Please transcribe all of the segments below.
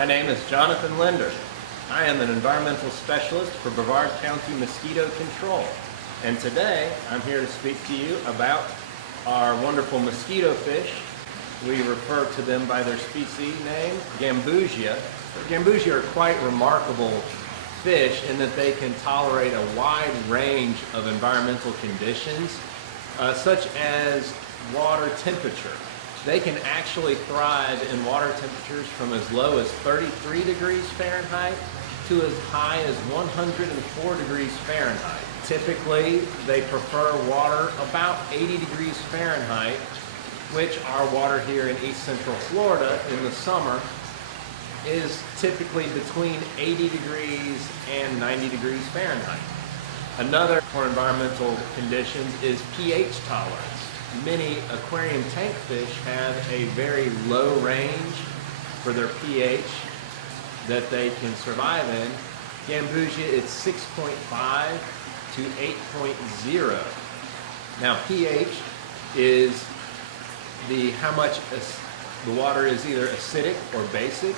My name is Jonathan Linder. I am an environmental specialist for Brevard County Mosquito Control. And today I'm here to speak to you about our wonderful mosquito fish. We refer to them by their species name, Gambusia. Gambusia are quite remarkable fish in that they can tolerate a wide range of environmental conditions, such as water temperature. They can actually thrive in water temperatures from as low as 33 degrees Fahrenheit to as high as 104 degrees Fahrenheit. Typically, they prefer water about 80 degrees Fahrenheit, which our water here in East Central Florida in the summer is typically between 80 degrees and 90 degrees Fahrenheit. Another for environmental conditions is pH tolerance. Many aquarium tank fish have a very low range for their pH that they can survive in. Gambusia, it's 6.5 to 8.0. Now pH is how much the water is either acidic or basic.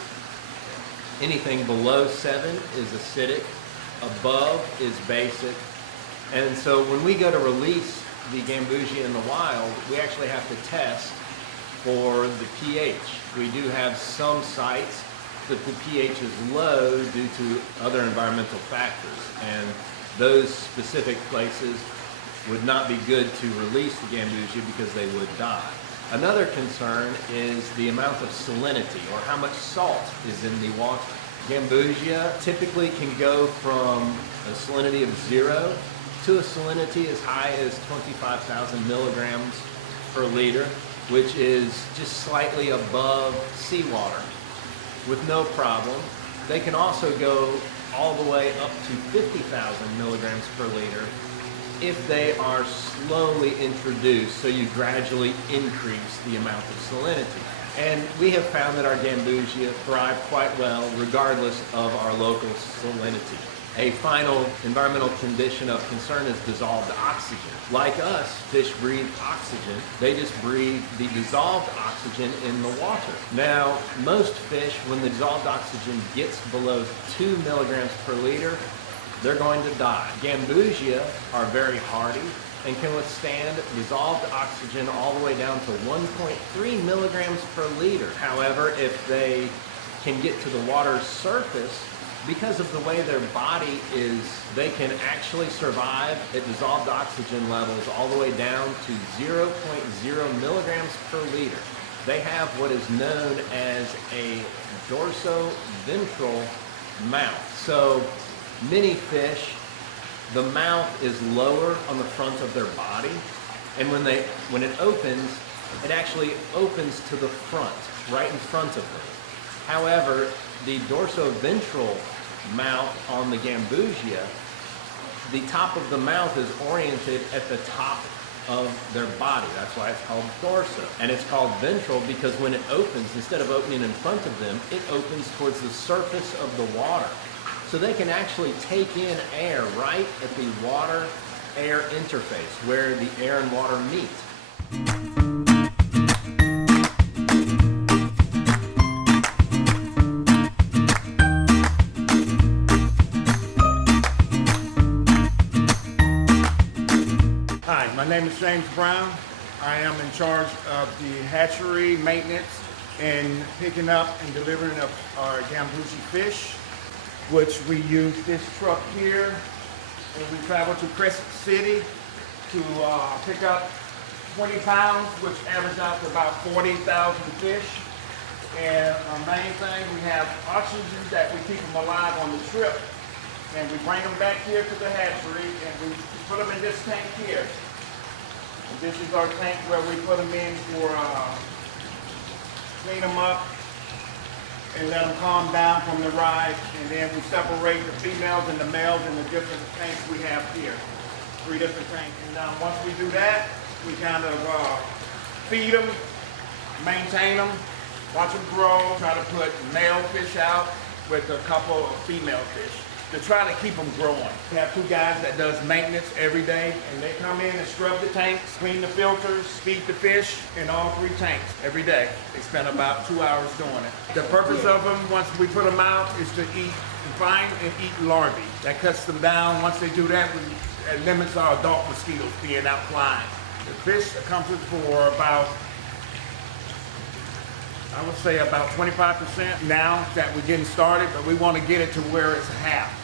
Anything below 7 is acidic, above is basic. And so when we go to release the Gambusia in the wild, we actually have to test for the pH. We do have some sites that the pH is low due to other environmental factors, and those specific places would not be good to release the Gambusia because they would die. Another concern is the amount of salinity, or how much salt is in the water. Gambusia typically can go from a salinity of 0 to a salinity as high as 25,000 milligrams per liter, which is just slightly above seawater with no problem. They can also go all the way up to 50,000 milligrams per liter if they are slowly introduced, so you gradually increase the amount of salinity. And we have found that our Gambusia thrive quite well regardless of our local salinity. A final environmental condition of concern is dissolved oxygen. Like us, fish breathe oxygen. They just breathe the dissolved oxygen in the water. Now, most fish, when the dissolved oxygen gets below 2 milligrams per liter, they're going to die. Gambusia are very hardy and can withstand dissolved oxygen all the way down to 1.3 milligrams per liter. However, if they can get to the water's surface, because of the way their body is, they can actually survive at dissolved oxygen levels all the way down to 0.0 milligrams per liter. They have what is known as a dorsoventral mouth. So many fish, the mouth is lower on the front of their body, and when it opens, it actually opens to the front, right in front of them. However, the dorsoventral mouth on the Gambusia, the top of the mouth is oriented at the top of their body. That's why it's called dorso. And it's called ventral because when it opens, instead of opening in front of them, it opens towards the surface of the water. So they can actually take in air right at the water-air interface where the air and water meet. Hi, my name is James Brown. I am in charge of the hatchery maintenance and picking up and delivering of our Gambusia fish, which we use this truck here, and we travel to Crescent City to pick up 20 pounds, which averages out to about 40,000 fish. And our main thing, we have oxygen that we keep them alive on the trip, and we bring them back here to the hatchery, and we put them in this tank here. And this is our tank where we put them in for clean them up and let them calm down from the ride, and then we separate the females and the males in the different tanks we have here. 3 different tanks. And once we do that, we kind of feed them, maintain them, watch them grow, try to put male fish out with a couple of female fish. to try to keep them growing. We have 2 guys that does maintenance every day, and they come in and scrub the tanks, clean the filters, feed the fish in all 3 tanks every day. They spend about 2 hours doing it. The purpose of them, once we put them out, is to eat, find and eat larvae. That cuts them down. Once they do that, it limits our adult mosquitoes being out flying. The fish accounted for about, I would say about 25% now that we're getting started, but we want to get it to where it's half.